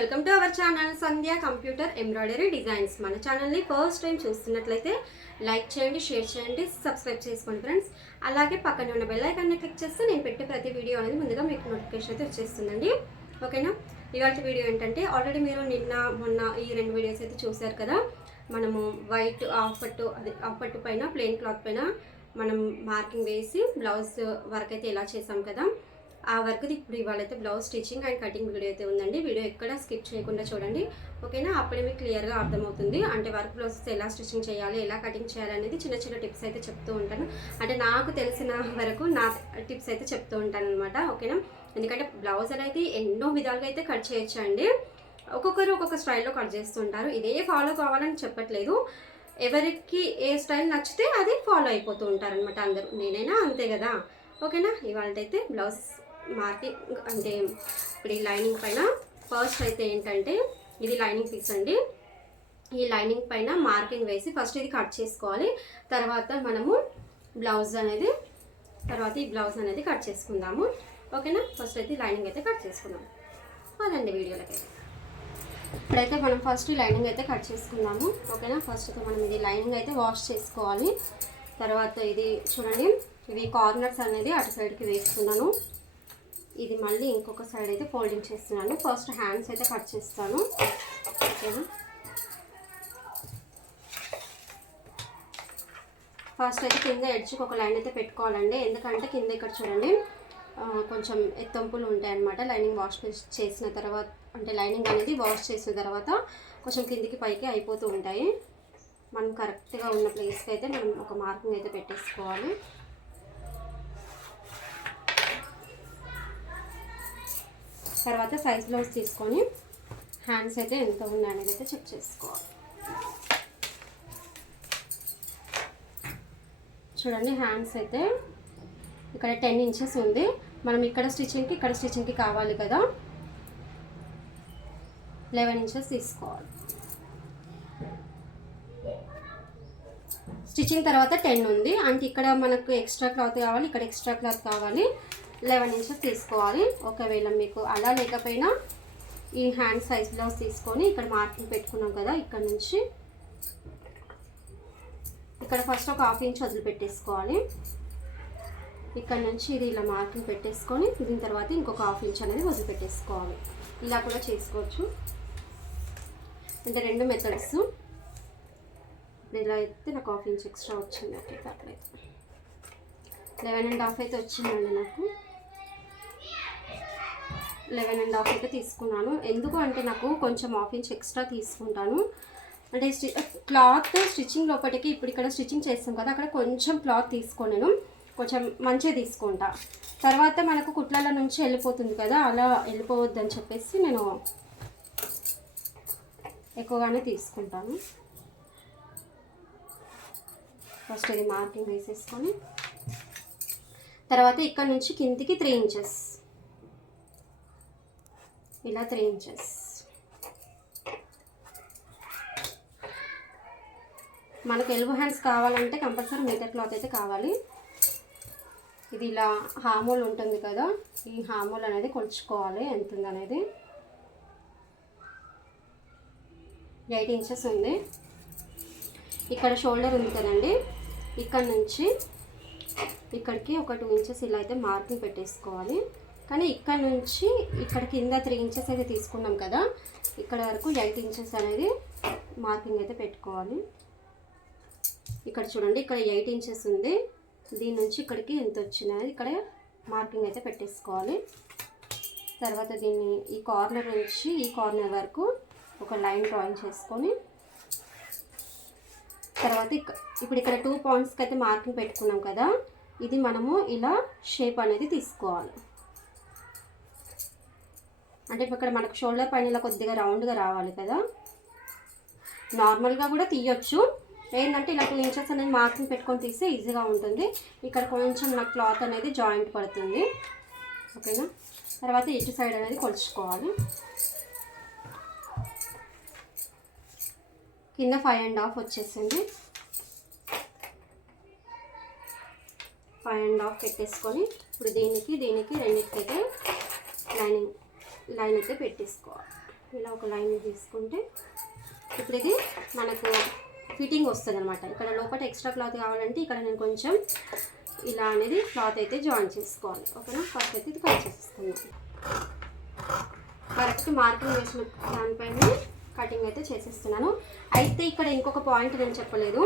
Welcome to our channel Sandhya computer embroidery designs. మన ఛానల్ని first time చూస్తున్నట్లయితే like చేయండి, షేర్ చేయండి, సబ్స్క్రైబ్ చేసుకోండి ఫ్రెండ్స్. అలాగే పక్కనే ఉన్న బెల్ ఐకాన్ని క్లిక్ చేస్తే నేను పెట్టే ప్రతి వీడియో అనేది ముందుగా మీకు నోటిఫికేషన్ అయితే వచ్చేస్తుందండి. ఓకేనా? ఇవాళ వీడియో ఏంటంటే ఆల్రెడీ మీరు నిన్న మొన్న ఈ 2 వీడియోస్ అయితే చూశారు కదా. మనము వైట్ ఆఫ్ పట్టు పైన ప్లెయిన్ క్లాత్ పైన మనం మార్కింగ్ వేసి బ్లౌజ్ వర్క్ అయితే ఎలా చేసాం కదా. ఆ వర్క్ది ఇప్పుడు ఇవాళైతే blouse stitching and cutting video అయితే ఉందండి. వీడియో ఎక్కడ స్కిప్ చేయకుండా చూడండి, ఓకేనా? అప్పుడే మీకు క్లియర్గా అర్థమవుతుంది. అంటే వర్క్ బ్లౌజెస్ ఎలా స్టిచ్చింగ్ చేయాలి, ఎలా కటింగ్ చేయాలి అనేది చిన్న చిన్న టిప్స్ అయితే చెప్తూ ఉంటాను. అంటే నాకు తెలిసిన వరకు నా టిప్స్ అయితే చెప్తూ ఉంటాను అనమాట, ఓకేనా? ఎందుకంటే బ్లౌజ్ అనేది ఎన్నో విధాలుగా అయితే కట్ చేయొచ్చు అండి. ఒక్కొక్కరు ఒక్కొక్క స్టైల్లో కట్ చేస్తుంటారు. ఇదే ఫాలో కావాలని చెప్పట్లేదు, ఎవరికి ఏ స్టైల్ నచ్చితే అది ఫాలో అయిపోతూ ఉంటారనమాట అందరూ. నేనైనా అంతే కదా, ఓకేనా? ఇవాళైతే బ్లౌజ్ మార్కింగ్ అంటే ఇప్పుడు ఈ లైనింగ్ పైన ఫస్ట్ అయితే ఏంటంటే ఇది లైనింగ్ పీస్ అండి. ఈ లైనింగ్ పైన మార్కింగ్ వేసి ఫస్ట్ ఇది కట్ చేసుకోవాలి. తర్వాత మనము బ్లౌజ్ అనేది ఈ బ్లౌజ్ అనేది కట్ చేసుకుందాము, ఓకేనా? ఫస్ట్ అయితే లైనింగ్ అయితే కట్ చేసుకుందాం. అదండి వీడియోలకి. ఇప్పుడైతే మనం ఫస్ట్ లైనింగ్ అయితే కట్ చేసుకుందాము, ఓకేనా? ఫస్ట్ అయితే మనం ఇది లైనింగ్ అయితే వాష్ చేసుకోవాలి. తర్వాత ఇది చూడండి, ఇవి కార్నర్స్ అనేది అటు సైడ్కి వేస్తున్నాను. ఇది మళ్ళీ ఇంకొక సైడ్ అయితే ఫోల్డింగ్ చేస్తున్నాను. ఫస్ట్ హ్యాండ్స్ అయితే కట్ చేస్తాను, ఓకేనా? ఫస్ట్ అయితే కింద ఎడ్జ్కి ఒక లైన్ అయితే పెట్టుకోవాలండి. ఎందుకంటే కింద ఇక్కడ చూడండి కొంచెం ఎత్తంపులు ఉంటాయి అన్నమాట. లైనింగ్ వాష్ చేసిన తర్వాత, అంటే లైనింగ్ అనేది వాష్ చేసిన తర్వాత కొంచెం కిందికి పైకి అయిపోతూ ఉంటాయి. మనం కరెక్ట్గా ఉన్న ప్లేస్కి అయితే మనం ఒక మార్కింగ్ అయితే పెట్టేసుకోవాలి. తర్వాత సైజ్ బ్లౌజ్ తీసుకొని హ్యాండ్స్ అయితే ఎంత ఉన్నాయి అనేది అయితే చెక్ చేసుకోవాలి. చూడండి, హ్యాండ్స్ అయితే ఇక్కడ 10 ఇంచెస్ ఉంది. మనం ఇక్కడ స్టిచ్చింగ్కి కావాలి కదా, 11 ఇంచెస్ తీసుకోవాలి. స్టిచ్చింగ్ తర్వాత 10 ఉంది, అంటే ఇక్కడ మనకు ఎక్స్ట్రా క్లాత్ కావాలి, ఇక్కడ ఎక్స్ట్రా క్లాత్ కావాలి. 11 ఇంచెస్ తీసుకోవాలి. ఒకవేళ మీకు అలా లేకపోయినా ఈ హ్యాండ్ సైజ్ బ్లౌజ్ తీసుకొని ఇక్కడ మార్కింగ్ పెట్టుకున్నాం కదా, ఇక్కడ నుంచి ఇక్కడ ఫస్ట్ ఒక 1/2 ఇంచ్ వదిలిపెట్టేసుకోవాలి. ఇక్కడ నుంచి ఇది ఇలా మార్కింగ్ పెట్టేసుకొని దీని తర్వాత ఇంకొక 1/2 ఇంచ్ అనేది వదిలిపెట్టేసుకోవాలి. ఇలా కూడా చేసుకోవచ్చు, అంటే 2 మెథడ్స్. ఇలా అయితే నాకు 1/2 ఇంచ్ ఎక్స్ట్రా వచ్చింది. ఓకే, అట్లయితే 11.5 అయితే వచ్చిందండి నాకు. 11.5 అయితే తీసుకున్నాను. ఎందుకు అంటే నాకు కొంచెం 1/2 ఇంచ్ ఎక్స్ట్రా తీసుకుంటాను. అంటే క్లాత్ స్టిచ్చింగ్ లోపలికి ఇప్పుడు ఇక్కడ స్టిచ్చింగ్ చేస్తాం కదా, అక్కడ కొంచెం క్లాత్ తీసుకొని నేను కొంచెం మంచిగా తీసుకుంటా. తర్వాత మనకు కుట్లల నుంచి వెళ్ళిపోతుంది కదా, అలా వెళ్ళిపోవద్దని చెప్పేసి నేను ఎక్కువగానే తీసుకుంటాను. ఫస్ట్ ఇది మార్కింగ్ వేసేసుకొని తర్వాత ఇక్కడ నుంచి కిందికి 3 ఇంచెస్, ఇలా 3 ఇంచెస్. మనకు ఎల్బో హ్యాండ్స్ కావాలంటే కంపల్సరీ మీటర్ క్లాత్ అయితే కావాలి. ఇది ఇలా హామోల్ ఉంటుంది కదా, ఈ హామోల్ అనేది కొలుచుకోవాలి ఎంత ఉంది అనేది. 8 ఇంచెస్ ఉంది. ఇక్కడ షోల్డర్ ఉంది కదండి, ఇక్కడ నుంచి ఇక్కడికి ఒక 2 ఇంచెస్ ఇలా అయితే మార్కింగ్ పెట్టేసుకోవాలి. కానీ ఇక్కడ నుంచి ఇక్కడ కింద 3 ఇంచెస్ అయితే తీసుకున్నాం కదా, ఇక్కడ వరకు 8 ఇంచెస్ అనేది మార్కింగ్ అయితే పెట్టుకోవాలి. ఇక్కడ చూడండి, ఇక్కడ 8 ఇంచెస్ ఉంది. దీని నుంచి ఇక్కడికి ఎంత వచ్చినది ఇక్కడ మార్కింగ్ అయితే పెట్టేసుకోవాలి. తర్వాత దీన్ని ఈ కార్నర్ నుంచి ఈ కార్నర్ వరకు ఒక లైన్ డ్రాయింగ్ చేసుకొని తర్వాత ఇప్పుడు ఇక్కడ 2 పాయింట్స్కి అయితే మార్కింగ్ పెట్టుకున్నాం కదా, ఇది మనము ఇలా షేప్ అనేది తీసుకోవాలి. అంటే ఇక్కడ మనకు షోల్డర్ పైన ఇలా కొద్దిగా రౌండ్గా రావాలి కదా. నార్మల్గా కూడా తీయొచ్చు, ఏంటంటే ఇలా 2 ఇంచెస్ అనేది మార్కింగ్ పెట్టుకొని తీస్తే ఈజీగా ఉంటుంది. ఇక్కడ కొంచెం నాకు క్లాత్ అనేది జాయింట్ పడుతుంది, ఓకేనా? తర్వాత ఇటు సైడ్ అనేది కొలుచుకోవాలి. కింద 5.5 వచ్చేసింది. 5.5 పెట్టేసుకొని ఇప్పుడు దీనికి రెండింటికైతే లైన్ అయితే పెట్టేసుకోవాలి. ఇలా ఒక లైన్ తీసుకుంటే ఇప్పుడు ఇది మనకు ఫిట్టింగ్ వస్తుంది అనమాట. ఇక్కడ లోపల ఎక్స్ట్రా క్లాత్ కావాలంటే ఇక్కడ నేను కొంచెం ఇలా అనేది క్లాత్ అయితే జాయిన్ చేసుకోవాలి. ఓకేనా, ఫస్ట్ అయితే ఇది కట్ చేసేసుకుందాం. కరెక్ట్ మార్కింగ్ వేసిన దానిపైన కటింగ్ అయితే చేసేస్తున్నాను. అయితే ఇక్కడ ఇంకొక పాయింట్ నేను చెప్పలేదు,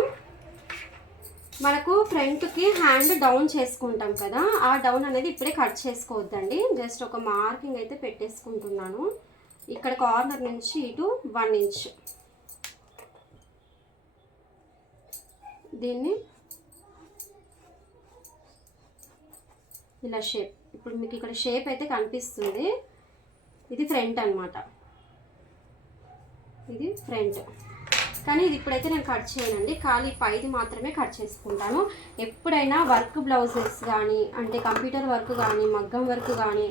మనకు ఫ్రంట్కి హ్యాండ్ డౌన్ చేసుకుంటాం కదా, ఆ డౌన్ అనేది ఇప్పుడే కట్ చేసుకోవద్దండి. జస్ట్ ఒక మార్కింగ్ అయితే పెట్టేసుకుంటున్నాను. ఇక్కడ కార్నర్ నుంచి ఇటు 1 ఇంచ్ దీన్ని ఇలా షేప్, ఇప్పుడు మీకు ఇక్కడ షేప్ అయితే కనిపిస్తుంది. ఇది ఫ్రంట్ అన్నమాట, ఇది ఫ్రంట్. కానీ ఇది ఇప్పుడైతే నేను కట్ చేయనండి, ఖాళీ పైది మాత్రమే కట్ చేసుకుంటాను. ఎప్పుడైనా వర్క్ బ్లౌజెస్ కానీ అంటే కంప్యూటర్ వర్క్ కానీ మగ్గం వర్క్ కానీ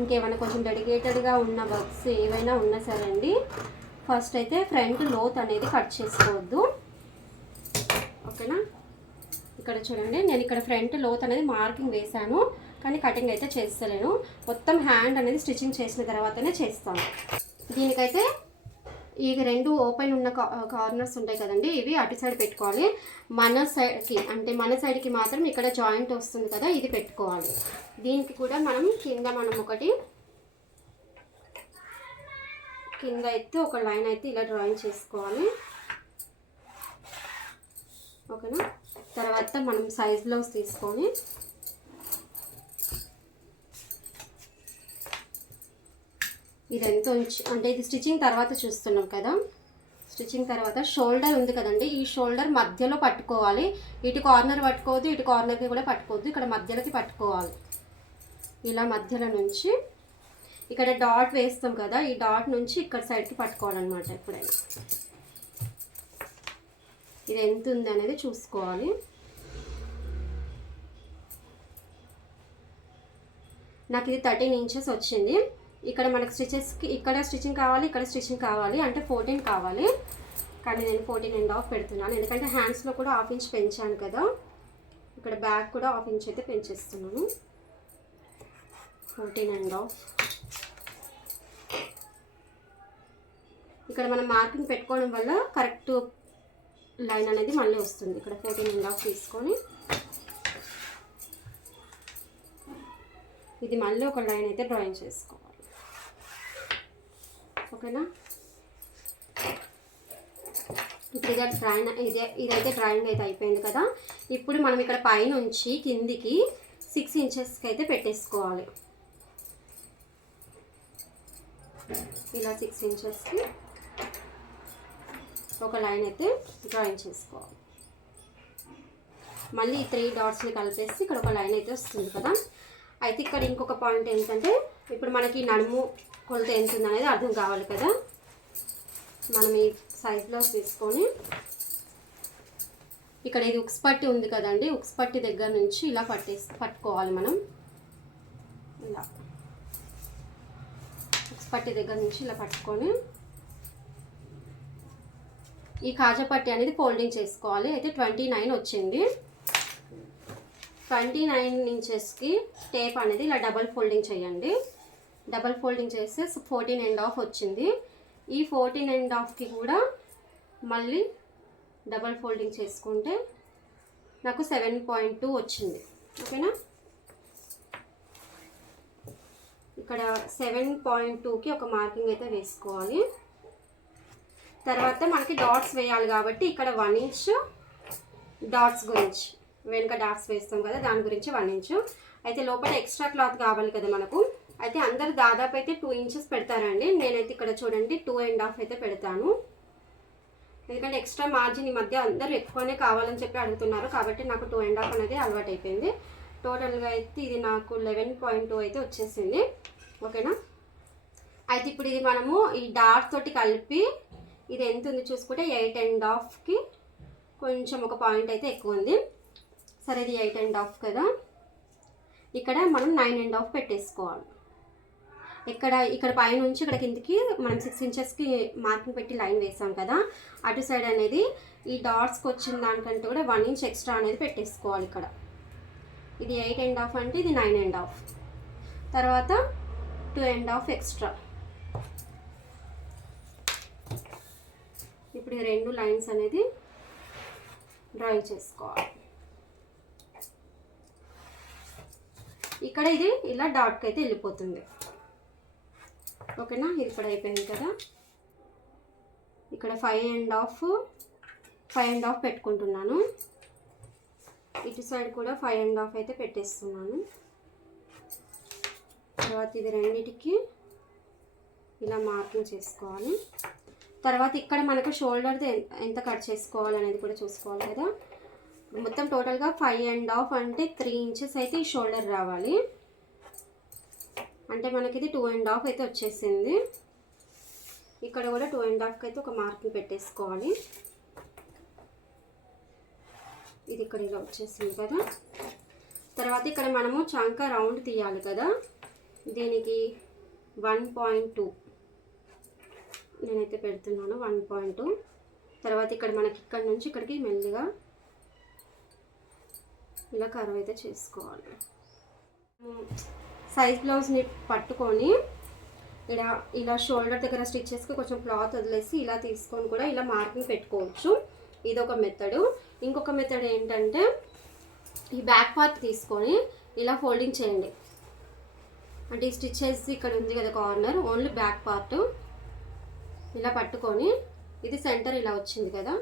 ఇంకేమైనా కొంచెం డెడికేటెడ్గా ఉన్న వర్క్స్ ఏవైనా ఉన్నా సరే అండి, ఫస్ట్ అయితే ఫ్రంట్ లోత్ అనేది కట్ చేసుకోవద్దు. ఓకేనా, ఇక్కడ చూడండి నేను ఇక్కడ ఫ్రంట్ లోత్ అనేది మార్కింగ్ వేశాను, కానీ కటింగ్ అయితే చేస్తలేను. మొత్తం హ్యాండ్ అనేది స్టిచ్చింగ్ చేసిన తర్వాతనే చేస్తాను. దీనికైతే ఈ 2 ఓపెన్ ఉన్న కార్నర్స్ ఉంటాయి కదండి, ఇవి అటు సైడ్ పెట్టుకోవాలి. మన సైడ్కి అంటే మన సైడ్కి మాత్రం ఇక్కడ జాయింట్ వస్తుంది కదా, ఇది పెట్టుకోవాలి. దీనికి కూడా మనం ఒకటి కింద అయితే ఒక లైన్ అయితే ఇలా డ్రాయింగ్ చేసుకోవాలి. ఓకేనా, తర్వాత మనం సైజ్ బ్లౌజ్ తీసుకొని ఇది ఎంత అంటే ఇది స్టిచ్చింగ్ తర్వాత చూస్తున్నాం కదా, స్టిచ్చింగ్ తర్వాత షోల్డర్ ఉంది కదండి, ఈ షోల్డర్ మధ్యలో పట్టుకోవాలి. ఇటు కార్నర్ పట్టుకోవద్దు, ఇటు కార్నర్కి కూడా పట్టుకోవద్దు, ఇక్కడ మధ్యలోకి పట్టుకోవాలి. ఇలా మధ్యలో నుంచి ఇక్కడ డాట్ వేస్తాం కదా, ఈ డాట్ నుంచి ఇక్కడ సైడ్కి పట్టుకోవాలన్నమాట. ఎప్పుడైనా ఇది ఎంత ఉంది అనేది చూసుకోవాలి. నాకు ఇది 13 ఇంచెస్ వచ్చింది. ఇక్కడ మనకు స్టిచెస్కి ఇక్కడ స్టిచ్చింగ్ కావాలి, ఇక్కడ స్టిచ్చింగ్ కావాలి అంటే 14 కావాలి, కానీ నేను 14.5 పెడుతున్నాను. ఎందుకంటే హ్యాండ్స్లో కూడా 1/2 ఇంచ్ పెంచాను కదా, ఇక్కడ బ్యాక్ కూడా 1/2 ఇంచ్ అయితే పెంచేస్తున్నాను. 14.5. ఇక్కడ మనం మార్కింగ్ పెట్టుకోవడం వల్ల కరెక్ట్ లైన్ అనేది మళ్ళీ వస్తుంది. ఇక్కడ 14.5 తీసుకొని ఇది మళ్ళీ ఒక లైన్ అయితే డ్రాయింగ్ చేసుకోవాలి. ఓకేనా, ఇప్పుడు ఇదైతే డ్రాయింగ్ అయితే అయిపోయింది కదా. ఇప్పుడు మనం ఇక్కడ పైనుంచి కిందికి 6 ఇంచెస్కి అయితే పెట్టేసుకోవాలి. ఇలా 6 ఇంచెస్కి ఒక లైన్ అయితే డ్రాయింగ్ చేసుకోవాలి. మళ్ళీ ఈ 3 డాట్స్ని కలిపేసి ఇక్కడ ఒక లైన్ అయితే వస్తుంది కదా. అయితే ఇక్కడ ఇంకొక పాయింట్ ఏంటంటే, ఇప్పుడు మనకి నడుము కొలత ఎంత ఉంది అనేది అర్థం కావాలి కదా. మనం ఈ సైజ్ బ్లౌజ్ తీసుకొని ఇక్కడ ఇది ఉక్స్ పట్టి ఉంది కదండి, ఉక్స్ పట్టి దగ్గర నుంచి ఇలా పట్టుకోవాలి. మనం ఇలా ఉక్స్ పట్టి దగ్గర నుంచి ఇలా పట్టుకొని ఈ కాజా పట్టి అనేది ఫోల్డింగ్ చేసుకోవాలి. అయితే 29 వచ్చింది. 29 ఇంచెస్కి టేప్ అనేది ఇలా డబల్ ఫోల్డింగ్ చేయండి. డబల్ ఫోల్డింగ్ చేస్తే 14.5 వచ్చింది. ఈ 14.5కి కూడా మళ్ళీ డబల్ ఫోల్డింగ్ చేసుకుంటే నాకు 7.2 వచ్చింది. ఓకేనా, ఇక్కడ 7.2కి ఒక మార్కింగ్ అయితే వేసుకోవాలి. తర్వాత మనకి డాట్స్ వేయాలి కాబట్టి ఇక్కడ 1 ఇంచ్ డాట్స్ గురించి, వెనుక డాట్స్ వేస్తాం కదా దాని గురించి 1 ఇంచ్. అయితే లోపల ఎక్స్ట్రా క్లాత్ కావాలి కదా మనకు. అయితే అందరు దాదాపు అయితే 2 ఇంచెస్ పెడతారండి, నేనైతే ఇక్కడ చూడండి 2.5 అయితే పెడతాను. ఎందుకంటే ఎక్స్ట్రా మార్జిన్ ఈ మధ్య అందరూ ఎక్కువనే కావాలని చెప్పి అడుగుతున్నారు, కాబట్టి నాకు 2.5 అనేది అలవాటు అయిపోయింది. టోటల్గా అయితే ఇది నాకు 11.2 అయితే వచ్చేసింది. ఓకేనా, అయితే ఇప్పుడు ఇది మనము ఈ డాట్ తోటి కలిపి ఇది ఎంత ఉంది చూసుకుంటే 8.5కి కొంచెం ఒక పాయింట్ అయితే ఎక్కువ ఉంది. సరే, ఇది 8.5 కదా, ఇక్కడ మనం 9.5 పెట్టేసుకోవాలి. ఇక్కడ పైనుంచి ఇక్కడ కిందికి మనం 6 ఇంచెస్కి మార్కింగ్ పెట్టి లైన్ వేసాం కదా, అటు సైడ్ అనేది ఈ డాట్స్కి వచ్చిన దానికంటే కూడా 1 ఇంచ్ ఎక్స్ట్రా అనేది పెట్టేసుకోవాలి. ఇక్కడ ఇది 8.5 అంటే ఇది 9.5, తర్వాత 2.5 ఎక్స్ట్రా. ఇప్పుడు ఈ 2 లైన్స్ అనేది డ్రా చేసుకోవాలి. ఇక్కడ ఇది ఇలా డాట్కి అయితే వెళ్ళిపోతుంది. ఓకేనా, ఇది ఇక్కడ అయిపోయింది కదా. ఇక్కడ 5.5 పెట్టుకుంటున్నాను. ఇటు సైడ్ కూడా 5.5 అయితే పెట్టేస్తున్నాను. తర్వాత ఇది రెండిటికి ఇలా మార్కింగ్ చేసుకోవాలి. తర్వాత ఇక్కడ మనకు షోల్డర్ది ఎంత కట్ చేసుకోవాలనేది కూడా చూసుకోవాలి కదా. మొత్తం టోటల్గా 5.5 అంటే 3 ఇంచెస్ అయితే ఈ షోల్డర్ రావాలి. అంటే మనకి ఇది 2.5 అయితే వచ్చేసింది. ఇక్కడ కూడా 2.5కి అయితే ఒక మార్కింగ్ పెట్టేసుకోవాలి. ఇది ఇక్కడ ఇలా వచ్చేసింది కదా. తర్వాత ఇక్కడ మనము చంక రౌండ్ తీయాలి కదా, దీనికి 1.2 నేనైతే పెడుతున్నాను. 1.2. తర్వాత ఇక్కడ మనకి ఇక్కడ నుంచి ఇక్కడికి మెల్లిగా ఇలా కర్వ్ అయితే చేసుకోవాలి. సైజ్ బ్లౌజ్ని పట్టుకొని ఇలా షోల్డర్ దగ్గర స్టిచ్చెస్కి కొంచెం క్లాత్ వదిలేసి ఇలా తీసుకొని కూడా ఇలా మార్కింగ్ పెట్టుకోవచ్చు. ఇది ఒక మెథడు. ఇంకొక మెథడ్ ఏంటంటే ఈ బ్యాక్ పార్ట్ తీసుకొని ఇలా ఫోల్డింగ్ చేయండి. అంటే ఈ స్టిచ్చెస్ ఇక్కడ ఉంది కదా కార్నర్, ఓన్లీ బ్యాక్ పార్ట్ ఇలా పట్టుకొని, ఇది సెంటర్ ఇలా వచ్చింది కదా,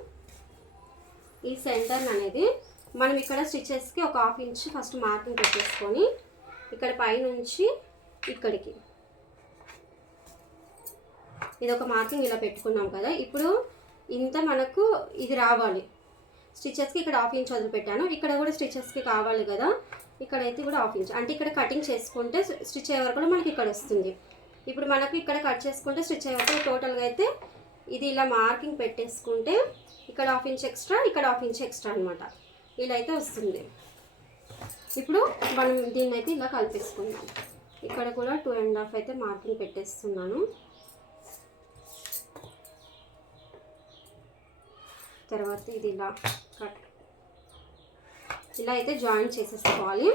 ఈ సెంటర్ అనేది మనం ఇక్కడ స్టిచ్చెస్కి ఒక 1/2 ఇంచ్ ఫస్ట్ మార్కింగ్ పెట్టేసుకొని ఇక్కడ పైనుంచి ఇక్కడికి ఇది ఒక మార్కింగ్ ఇలా పెట్టుకున్నాం కదా. ఇప్పుడు ఇంత మనకు ఇది రావాలి. స్టిచ్చెస్కి ఇక్కడ 1/2 ఇంచ్ వదిలిపెట్టాను. ఇక్కడ కూడా స్టిచ్చెస్కి కావాలి కదా, ఇక్కడైతే కూడా 1/2 ఇంచ్. అంటే ఇక్కడ కటింగ్ చేసుకుంటే స్టిచ్ అయ్యే వరకు మనకి ఇక్కడ వస్తుంది. ఇప్పుడు మనకు ఇక్కడ కట్ చేసుకుంటే స్టిచ్ అయ్యే వరకు టోటల్గా అయితే ఇది ఇలా మార్కింగ్ పెట్టేసుకుంటే ఇక్కడ 1/2 ఇంచ్ ఎక్స్ట్రా, ఇక్కడ 1/2 ఇంచ్ ఎక్స్ట్రా అనమాట. ఇలా అయితే వస్తుంది. ఇప్పుడు మనం దీన్ని అయితే ఇలా కలిపేసుకుందాం. ఇక్కడ కూడా 2.5 అయితే మార్కింగ్ పెట్టేస్తున్నాను. తర్వాత ఇది ఇలా ఇలా అయితే జాయిన్ చేసేసుకోవాలి.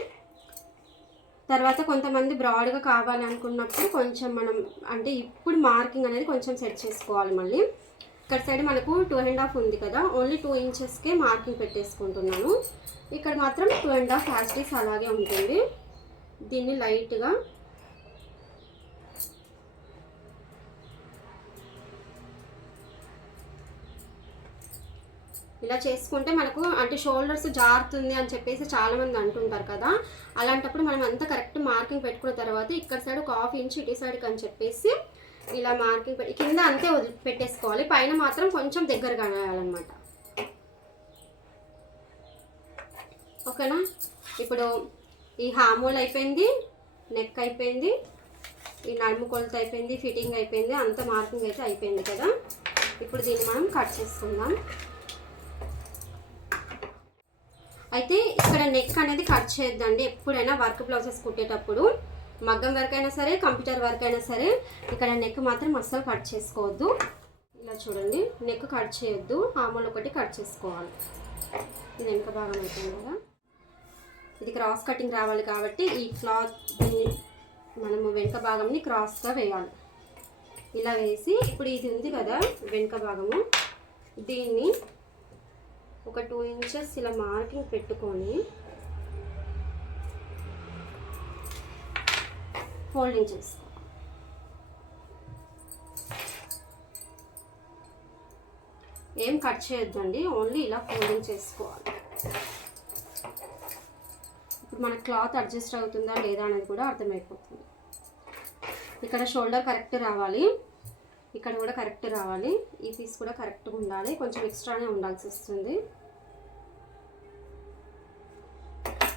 తర్వాత కొంతమంది బ్రాడ్గా కావాలి అనుకున్నప్పుడు కొంచెం మనం అంటే ఇప్పుడు మార్కింగ్ అనేది కొంచెం సెట్ చేసుకోవాలి. మళ్ళీ ఇక్కడ సైడ్ మనకు 2.5 ఉంది కదా, ఓన్లీ 2 ఇంచెస్కే మార్కింగ్ పెట్టేసుకుంటున్నాను. ఇక్కడ మాత్రం 2.5 యాస్టీస్ అలాగే ఉంటుంది. దీన్ని లైట్గా ఇలా చేసుకుంటే మనకు అంటే షోల్డర్స్ జారుతుంది అని చెప్పేసి చాలామంది అంటుంటారు కదా. అలాంటప్పుడు మనం అంతా కరెక్ట్ మార్కింగ్ పెట్టుకున్న తర్వాత ఇక్కడ సైడ్ ఒక 1/2 ఇంచ్ ఇటు సైడ్కి అని చెప్పేసి ఇలా మార్కింగ్ పెట్టి కింద అంతే పెట్టేసుకోవాలి. పైన మాత్రం కొంచెం దగ్గరగా అనాలన్నమాట. ఓకేనా, ఇప్పుడు ఈ హామోల్ అయిపోయింది, నెక్ అయిపోయింది, ఈ నడుము కొలత అయిపోయింది, ఫిట్టింగ్ అయిపోయింది, అంత మార్కింగ్ అయితే అయిపోయింది కదా. ఇప్పుడు దీన్ని మనం కట్ చేసుకుందాం. అయితే ఇక్కడ నెక్ అనేది కట్ చేయొద్దండి. ఎప్పుడైనా వర్క్ బ్లౌజెస్ కుట్టేటప్పుడు మగ్గం వర్క్ అయినా సరే, కంప్యూటర్ వర్క్ అయినా సరే, ఇక్కడ నెక్ మాత్రం అస్సలు కట్ చేసుకోవద్దు. ఇలా చూడండి, నెక్ కట్ చేయొద్దు, హామోల్ ఒకటి కట్ చేసుకోవాలి. ఇది వెనుక భాగం అయిపోయింది కదా. ఇది క్రాస్ కటింగ్ రావాలి కాబట్టి ఈ క్లాత్ మనము వెనుక భాగంని క్రాస్గా వేయాలి. ఇలా వేసి ఇప్పుడు ఇది ఉంది కదా వెనుక భాగము, దీన్ని ఒక 2 ఇంచెస్ ఇలా మార్కింగ్ పెట్టుకొని ఫోల్డింగ్ చేసుకో. ఏం కట్ చేయొద్దండి, ఓన్లీ ఇలా ఫోల్డింగ్ చేసుకోవాలి. ఇప్పుడు మన క్లాత్ అడ్జస్ట్ అవుతుందా లేదా అనేది కూడా అర్థమైపోతుంది. ఇక్కడ షోల్డర్ కరెక్ట్ రావాలి, ఇక్కడ కూడా కరెక్ట్ రావాలి, ఈ పీస్ కూడా కరెక్ట్గా ఉండాలి, కొంచెం ఎక్స్ట్రానే ఉండాల్సి వస్తుంది.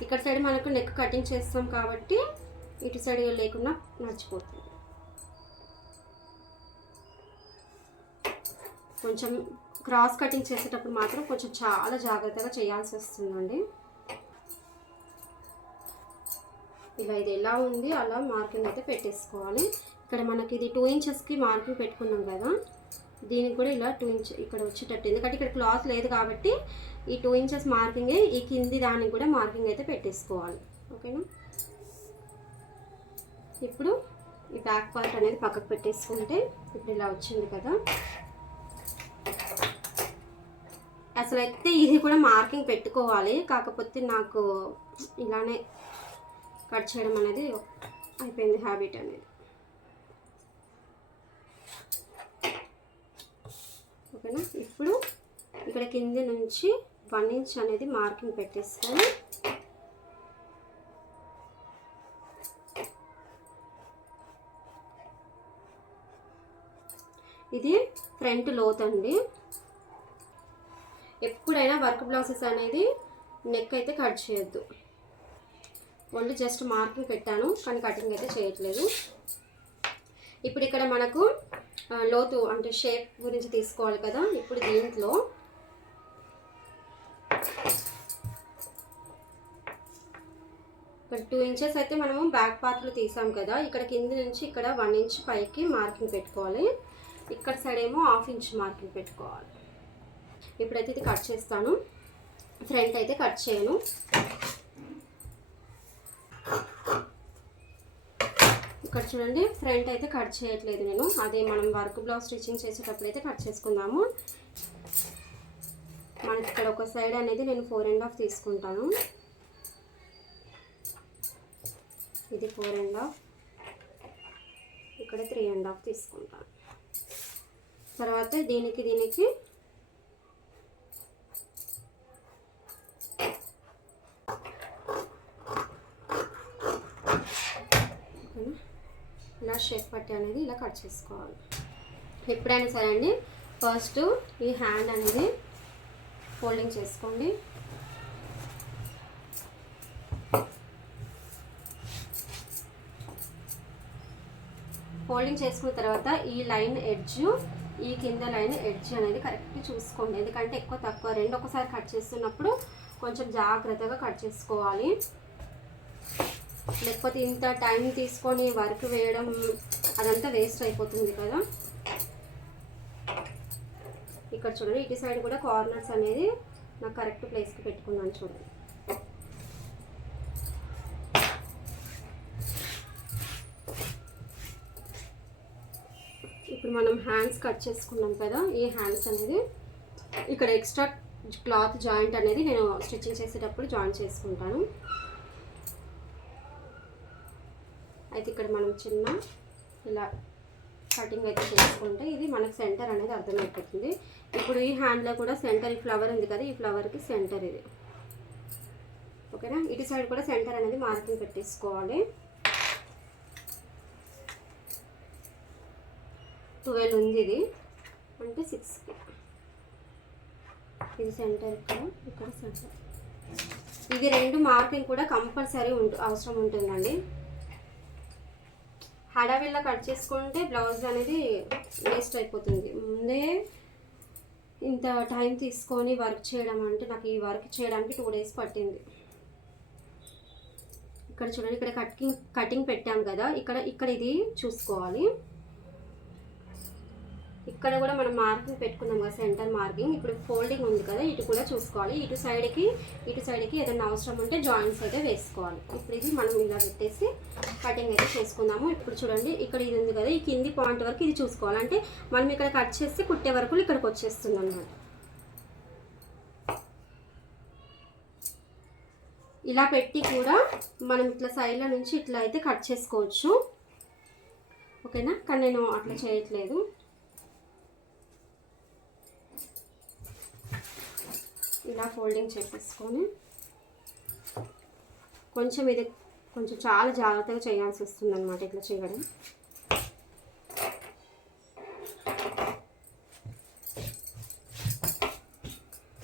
ఇక్కడ సైడ్ మనకు నెక్ కటింగ్ చేస్తాం కాబట్టి ఇటు సైడ్ లేకుండా నడిచిపోతుంది. కొంచెం క్రాస్ కటింగ్ చేసేటప్పుడు మాత్రం కొంచెం చాలా జాగ్రత్తగా చేయాల్సి వస్తుందండి. ఇలా ఇది ఎలా ఉంది అలా మార్కింగ్ అయితే పెట్టేసుకోవాలి. ఇక్కడ మనకి ఇది 2 ఇంచెస్కి మార్కింగ్ పెట్టుకున్నాం కదా, దీనికి కూడా ఇలా 2 ఇంచ్ ఇక్కడ వచ్చేటట్టు, ఎందుకంటే ఇక్కడ క్లాత్ లేదు కాబట్టి ఈ 2 ఇంచెస్ మార్కింగే ఈ కింది దానికి కూడా మార్కింగ్ అయితే పెట్టేసుకోవాలి. ఓకేనా, ఇప్పుడు ఈ బ్యాక్ పార్ట్ అనేది పక్కకు పెట్టేసుకుంటే ఇప్పుడు ఇలా వచ్చింది కదా. అసలు అయితే ఇది కూడా మార్కింగ్ పెట్టుకోవాలి, కాకపోతే నాకు ఇలానే కట్ చేయడం అనేది అయిపోయింది హ్యాబిట్ అనేది. ఓకేనా, ఇప్పుడు ఇక్కడ కింద నుంచి 1 ఇంచ్ అనేది మార్కింగ్ పెట్టేస్తాను. ఇది ఫ్రంట్ లోత్ అండి. ఎప్పుడైనా వర్క్ బ్లౌజెస్ అనేది నెక్ అయితే కట్ చేయొద్దు. ఓన్లీ జస్ట్ మార్కింగ్ పెట్టాను, కానీ కటింగ్ అయితే చేయట్లేదు. ఇప్పుడు ఇక్కడ మనకు లోతు అంటే షేప్ గురించి తీసుకోవాలి కదా. ఇప్పుడు దీంట్లో ఇక్కడ 2 ఇంచెస్ అయితే మనము బ్యాక్ పార్ట్లో తీసాం కదా. ఇక్కడ కింద నుంచి ఇక్కడ 1 ఇంచ్ పైకి మార్కింగ్ పెట్టుకోవాలి. ఇక్కడ సైడ్ ఏమో 1/2 ఇంచ్ మార్కింగ్ పెట్టుకోవాలి. ఇప్పుడైతే ఇది కట్ చేస్తాను, ఫ్రంట్ అయితే కట్ చేయను. ఇక్కడ చూడండి, ఫ్రంట్ అయితే కట్ చేయట్లేదు నేను. అదే మనం వర్క్ బ్లౌజ్ స్టిచ్చింగ్ చేసేటప్పుడు అయితే కట్ చేసుకుందాము. మనకి ఇక్కడ ఒక సైడ్ అనేది నేను 4.5 తీసుకుంటాను. ఇది 4.5, ఇక్కడ 3.5 తీసుకుంటాను. తర్వాత దీనికి ఇలా షేప్ పట్టి అనేది ఇలా కట్ చేసుకోవాలి. ఎప్పుడైనా సరే అండి, ఫస్ట్ ఈ హ్యాండ్ అనేది ఫోల్డింగ్ చేసుకోండి. ఫోల్డింగ్ చేసుకున్న తర్వాత ఈ లైన్ ఎడ్జ్, ఈ కింద లైన్ ఎడ్జ్ అనేది కరెక్ట్ చూసుకోండి. ఎందుకంటే ఎక్కువ తక్కువ రెండు ఒకసారి కట్ చేస్తున్నప్పుడు కొంచెం జాగ్రత్తగా కట్ చేసుకోవాలి. లేకపోతే ఇంత టైం తీసుకొని వర్క్ వేయడం అదంతా వేస్ట్ అయిపోతుంది కదా. ఇక్కడ చూడండి, ఇటు సైడ్ కూడా కార్నర్స్ అనేది నాకు కరెక్ట్ ప్లేస్కి పెట్టుకున్నాను చూడండి. ఇప్పుడు మనం హ్యాండ్స్ కట్ చేసుకున్నాం కదా. ఈ హ్యాండ్స్ అనేది ఇక్కడ ఎక్స్ట్రా క్లాత్ జాయింట్ అనేది నేను స్టిచ్చింగ్ చేసేటప్పుడు జాయిన్ చేసుకుంటాను. అయితే ఇక్కడ మనం చిన్న ఇలా కటింగ్ అయితే చేసుకుంటే ఇది మనకు సెంటర్ అనేది అర్థమైపోతుంది. ఇప్పుడు ఈ హ్యాండ్లో కూడా సెంటర్, ఈ ఫ్లవర్ ఉంది కదా, ఈ ఫ్లవర్కి సెంటర్ ఇది. ఓకేనా, ఇటు సైడ్ కూడా సెంటర్ అనేది మార్కింగ్ పెట్టేసుకోవాలి. 12 ఉంది ఇది, అంటే 6కి ఇది సెంటర్, ఇక్కడ సెంటర్. ఇది రెండు మార్కింగ్ కూడా కంపల్సరీ అవసరం ఉంటుందండి. హడావిల్లా కట్ చేసుకుంటే బ్లౌజ్ అనేది వేస్ట్ అయిపోతుంది. ముందే ఇంత టైం తీసుకొని వర్క్ చేయడం అంటే నాకు ఈ వర్క్ చేయడానికి 2 డేస్ పట్టింది. ఇక్కడ చూడండి, ఇక్కడ కటింగ్ పెట్టాం కదా, ఇక్కడ ఇది చూసుకోవాలి. ఇక్కడ కూడా మనం మార్కింగ్ పెట్టుకున్నాం కదా, సెంటర్ మార్కింగ్. ఇప్పుడు ఫోల్డింగ్ ఉంది కదా, ఇటు కూడా చూసుకోవాలి. ఇటు సైడ్కి ఏదైనా అవసరం ఉంటే జాయింట్స్ అయితే వేసుకోవాలి. ఇప్పుడు ఇది మనం ఇలా పెట్టేసి కటింగ్ అయితే చేసుకుందాము. ఇప్పుడు చూడండి, ఇక్కడ ఇది ఉంది కదా, ఈ కింది పాయింట్ వరకు ఇది చూసుకోవాలి. అంటే మనం ఇక్కడ కట్ చేస్తే కుట్టే వరకు ఇక్కడికి వచ్చేస్తుంది అన్నమాట. ఇలా పెట్టి కూడా మనం ఇట్లా సైడ్ల నుంచి ఇట్లా అయితే కట్ చేసుకోవచ్చు. ఓకేనా, కానీ నేను అట్లా చేయట్లేదు. ఇలా ఫోల్డింగ్ చేసేసుకొని ఇది కొంచెం చాలా జాగ్రత్తగా చేయాల్సి వస్తుంది అన్నమాట ఇట్లా చేయడం.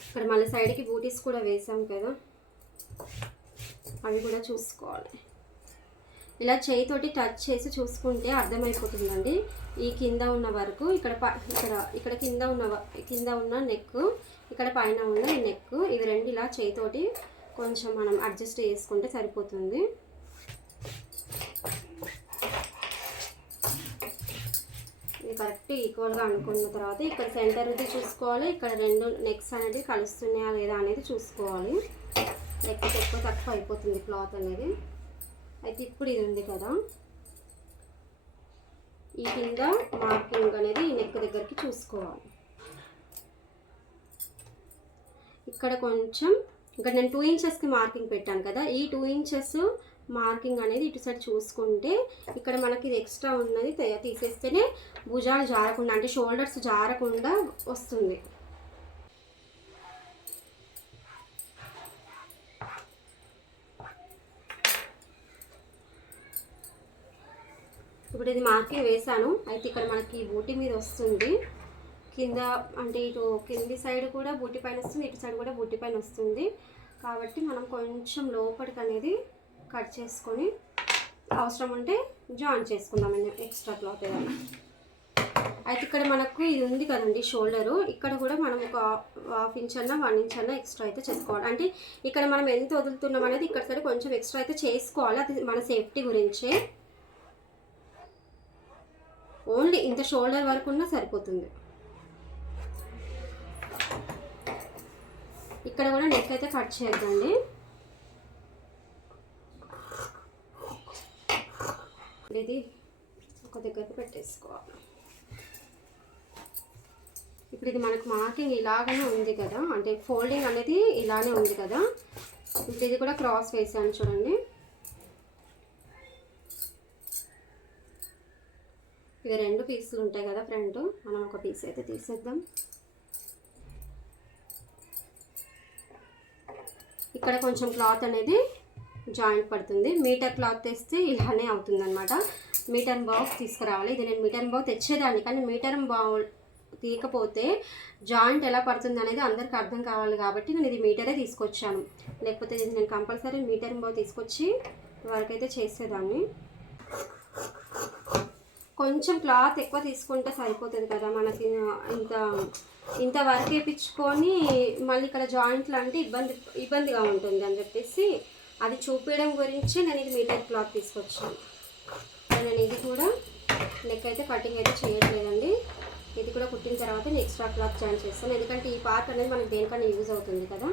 ఇక్కడ మళ్ళీ సైడ్కి బూటీస్ కూడా వేసాం కదా, అవి కూడా చూసుకోవాలి. ఇలా చేయితోటి టచ్ చేసి చూసుకుంటే అర్థమైపోతుందండి. ఈ కింద ఉన్న వరకు ఇక్కడ కింద ఉన్న నెక్, ఇక్కడ పైన ఉన్న ఈ నెక్, ఇవి రెండు ఇలా చేయితోటి కొంచెం మనం అడ్జస్ట్ చేసుకుంటే సరిపోతుంది. ఇది కరెక్ట్ ఈక్వల్గా అనుకున్న తర్వాత ఇక్కడ సెంటర్ది చూసుకోవాలి. ఇక్కడ రెండు నెక్స్ అనేది కలుస్తున్నాయా లేదా అనేది చూసుకోవాలి. లేకపోతే ఎక్కువ తక్కువ అయిపోతుంది క్లాత్ అనేది. అయితే ఇప్పుడు ఇది ఉంది కదా, ఈ కింద మార్కింగ్ అనేది ఈ నెక్ దగ్గరికి చూసుకోవాలి. ఇక్కడ కొంచెం ఇక్కడ నేను 2 ఇంచెస్కి మార్కింగ్ పెట్టాను కదా, ఈ 2 ఇంచెస్ మార్కింగ్ అనేది ఇటు సైడ్ చూసుకుంటే ఇక్కడ మనకి ఇది ఎక్స్ట్రా ఉన్నది తీసేస్తేనే భుజాలు జారకుండా అంటే షోల్డర్స్ జారకుండా వస్తుంది. ఇప్పుడు ఇది మార్కింగ్ వేసాను. అయితే ఇక్కడ మనకి బూటీ మీద వస్తుంది, కింద అంటే ఇటు కింది సైడ్ కూడా బూటీ పైన వస్తుంది, ఇటు సైడ్ కూడా బూటీ పైన వస్తుంది. కాబట్టి మనం కొంచెం లోపలికి అనేది కట్ చేసుకొని అవసరం ఉంటే జాయిన్ చేసుకుందాం ఎక్స్ట్రా క్లాత్ ఏదైనా. అయితే ఇక్కడ మనకు ఇది ఉంది కదండి షోల్డరు, ఇక్కడ కూడా మనం ఒక 1/2 ఇంచ్ అన్నా 1 ఇంచ్ అన్నా ఎక్స్ట్రా అయితే చేసుకోవాలి. అంటే ఇక్కడ మనం ఎంత వదులుతున్నాం అనేది ఇక్కడ సరే కొంచెం ఎక్స్ట్రా అయితే చేసుకోవాలి, అది మన సేఫ్టీ గురించే. ఓన్లీ ఇంత షోల్డర్ వరకు ఉన్నా సరిపోతుంది. ఇక్కడ కూడా నెక్ అయితే కట్ చేద్దండి. ఇది ఒక దగ్గరకు పెట్టేసుకోవాలి. ఇప్పుడు ఇది మనకు మార్కింగ్ ఇలాగనే ఉంది కదా, అంటే ఫోల్డింగ్ అనేది ఇలానే ఉంది కదా. ఇప్పుడు ఇది కూడా క్రాస్ వేసాను చూడండి. ఇవి 2 పీసులు ఉంటాయి కదా ఫ్రంట్, మనం ఒక పీస్ అయితే తీసేద్దాం. ఇక్కడ కొంచెం క్లాత్ అనేది జాయింట్ పడుతుంది. మీటర్ క్లాత్ తెస్తే ఇలానే అవుతుంది అనమాట. మీటర్ బాక్స్ తీసుకురావాలి. ఇది నేను మీటర్ బాక్స్ తెచ్చేదాన్ని, కానీ మీటర్ బాల్ తీయకపోతే జాయింట్ ఎలా పడుతుంది అనేది అందరికి అర్థం కావాలి కాబట్టి నేను ఇది మీటరే తీసుకొచ్చాను. లేకపోతే ఇది నేను కంపల్సరీ మీటర్ బాక్స్ తీసుకొచ్చి వరకైతే చేసేదాన్ని. కొంచెం క్లాత్ ఎక్కువ తీసుకుంటే సరిపోతుంది కదా మనకి. ఇంత వర్క్ వేయించుకొని మళ్ళీ ఇక్కడ జాయింట్లు అంటే ఇబ్బందిగా ఉంటుంది అని చెప్పేసి అది చూపించడం గురించి నేను ఇది మీటర్ క్లాత్ తీసుకొచ్చాను. నేను ఇది కూడా నెక్ అయితే కటింగ్ అయితే చేయట్లేదండి. ఇది కూడా కుట్టిన తర్వాత నేను ఎక్స్ట్రా క్లాత్ జాయిన్ చేస్తాను, ఎందుకంటే ఈ పార్ట్ అనేది మనకి దేనికన్నా యూజ్ అవుతుంది కదా.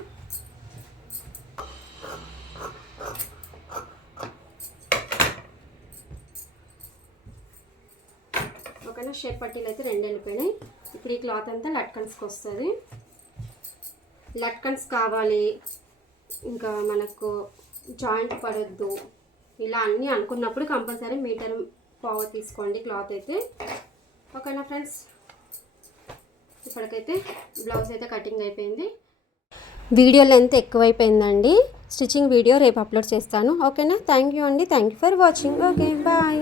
ఓకేనా, షేప్ పట్టీలు అయితే 2 వెళ్ళిపోయినాయి. ఇప్పుడు ఈ క్లాత్ అంతా లట్కన్స్కి వస్తుంది. లట్కన్స్ కావాలి, ఇంకా మనకు జాయింట్ పడొద్దు, ఇలా అన్నీ అనుకున్నప్పుడు కంపల్సరీ మీటర్ పావు తీసుకోండి క్లాత్ అయితే. ఓకేనా ఫ్రెండ్స్, ఇప్పటికైతే బ్లౌజ్ అయితే కటింగ్ అయిపోయింది. వీడియో లెంత్ ఎక్కువైపోయిందండి. స్టిచ్చింగ్ వీడియో రేపు అప్లోడ్ చేస్తాను. ఓకేనా, థ్యాంక్ యూ అండి. Thank you for watching. Okay, bye.